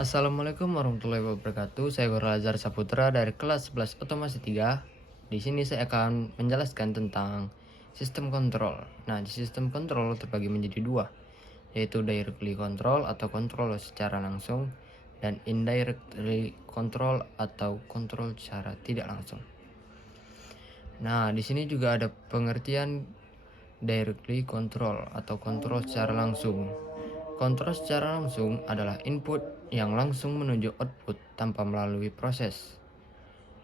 Assalamualaikum warahmatullahi wabarakatuh. Saya Guru Lazar Saputra dari kelas 11 Otomasi 3. Di sini saya akan menjelaskan tentang sistem kontrol. Nah, di sistem kontrol terbagi menjadi dua, yaitu directly control atau kontrol secara langsung dan indirectly control atau kontrol secara tidak langsung. Nah, di sini juga ada pengertian directly control atau kontrol secara langsung. Kontrol secara langsung adalah input yang langsung menuju output tanpa melalui proses.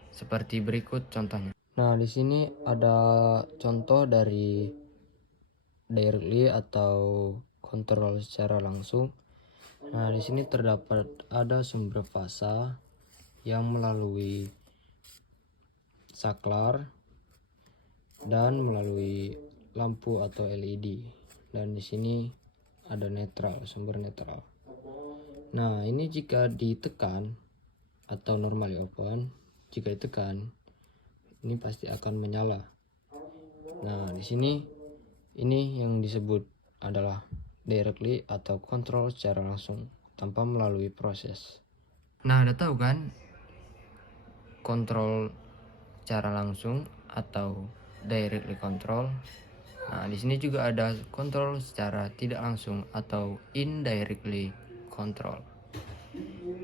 Seperti berikut contohnya. Nah, di sini ada contoh dari directly atau kontrol secara langsung. Nah, di sini terdapat ada sumber fasa yang melalui saklar dan melalui lampu atau LED. Dan di sini ada netral, sumber netral. Nah, ini jika ditekan atau normally open, jika ditekan ini pasti akan menyala. Nah, di sini ini yang disebut adalah directly atau kontrol secara langsung tanpa melalui proses. Nah, udah tahu kan kontrol secara langsung atau directly control. Nah, di sini juga ada kontrol secara tidak langsung atau indirectly control.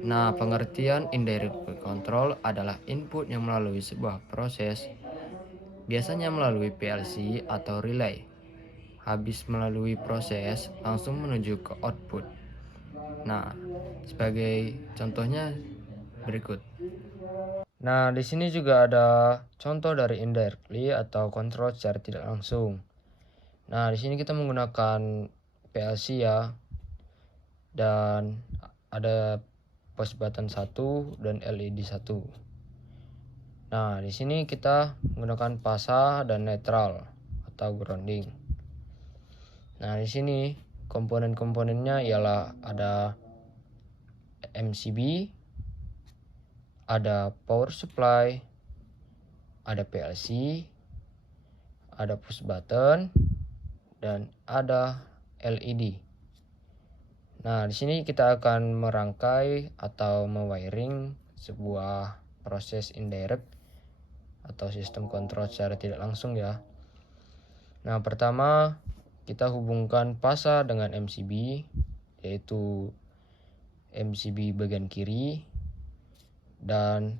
Nah, pengertian indirect control adalah input yang melalui sebuah proses, biasanya melalui PLC atau relay. Habis melalui proses, langsung menuju ke output. Nah, sebagai contohnya berikut. Nah, di sini juga ada contoh dari indirectly atau kontrol secara tidak langsung. Nah, di sini kita menggunakan PLC ya. Dan ada push button 1 dan LED 1. Nah, di sini kita menggunakan fasa dan netral atau grounding. Nah, di sini komponen-komponennya ialah ada MCB, ada power supply, ada PLC, ada push button, dan ada LED. Nah, di sini kita akan merangkai atau mewiring sebuah proses indirect atau sistem kontrol secara tidak langsung ya. Nah, pertama kita hubungkan fasa dengan MCB, yaitu MCB bagian kiri, dan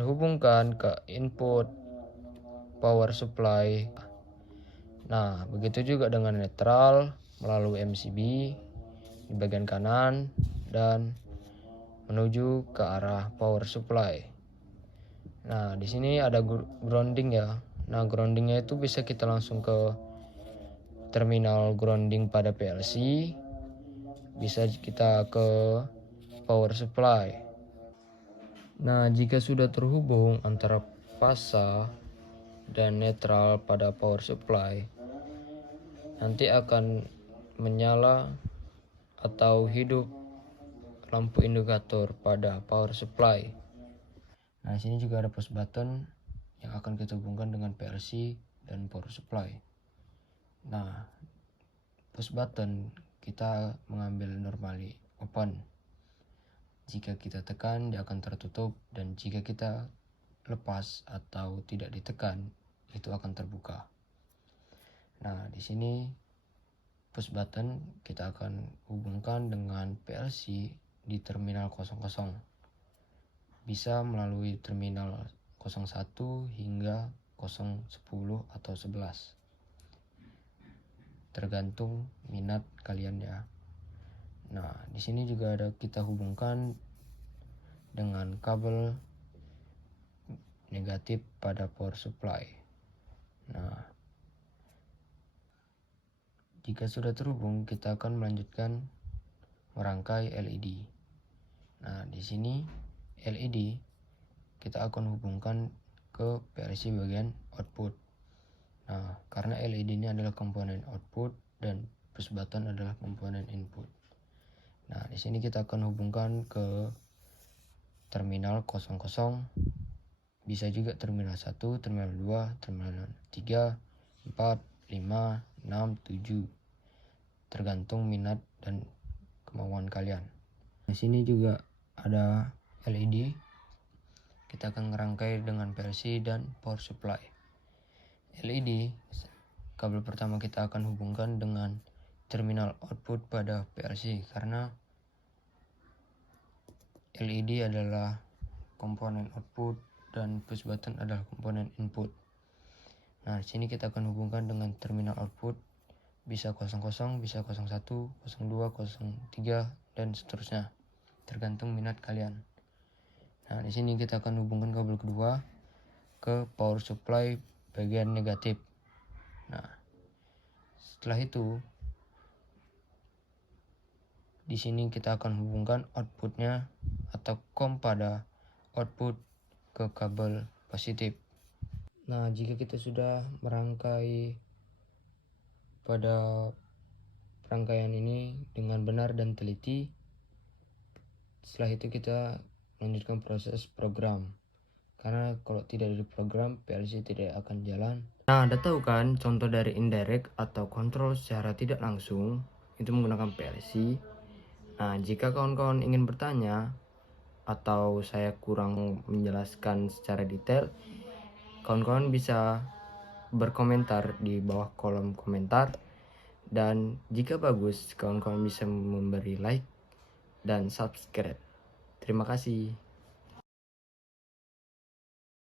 hubungkan ke input power supply. Nah, begitu juga dengan netral melalui MCB di bagian kanan dan menuju ke arah power supply. Nah, di sini ada grounding ya. Nah, groundingnya itu bisa kita langsung ke terminal grounding pada PLC, bisa kita ke power supply. Nah, jika sudah terhubung antara fasa dan netral pada power supply, nanti akan menyala atau hidup lampu indikator pada power supply. Nah, di sini juga ada push button yang akan kita hubungkan dengan PLC dan power supply. Nah, push button kita mengambil normally open. Jika kita tekan, dia akan tertutup, dan jika kita lepas atau tidak ditekan, itu akan terbuka. Nah, di sini push button kita akan hubungkan dengan PLC di terminal 00. Bisa melalui terminal 01 hingga 010 atau 11. Tergantung minat kalian ya. Nah, di sini juga ada kita hubungkan dengan kabel negatif pada power supply. Nah, jika sudah terhubung, kita akan melanjutkan merangkai LED. Nah, di sini LED kita akan hubungkan ke PLC bagian output. Nah, karena LED ini adalah komponen output dan push button adalah komponen input. Nah, di sini kita akan hubungkan ke terminal 00, bisa juga terminal 1, terminal 2, terminal 3, 4, 5, 6, 7. Tergantung minat dan kemauan kalian. Di sini juga ada LED. Kita akan ngerangkai dengan PLC dan power supply. LED, kabel pertama kita akan hubungkan dengan terminal output pada PLC karena LED adalah komponen output dan push button adalah komponen input. Nah, di sini kita akan hubungkan dengan terminal output, bisa 00, bisa 01, 02, 03 dan seterusnya, tergantung minat kalian. Nah, di sini kita akan hubungkan kabel kedua ke power supply bagian negatif. Nah, setelah itu di sini kita akan hubungkan outputnya atau COM pada output ke kabel positif. Nah, jika kita sudah merangkai pada rangkaian ini dengan benar dan teliti, setelah itu kita lanjutkan proses program. Karena kalau tidak diprogram, PLC tidak akan jalan. Nah, Anda tahu kan contoh dari indirect atau kontrol secara tidak langsung itu menggunakan PLC. Nah, jika kawan-kawan ingin bertanya atau saya kurang menjelaskan secara detail, kawan-kawan bisa berkomentar di bawah kolom komentar, dan jika bagus kawan-kawan bisa memberi like dan subscribe. Terima kasih.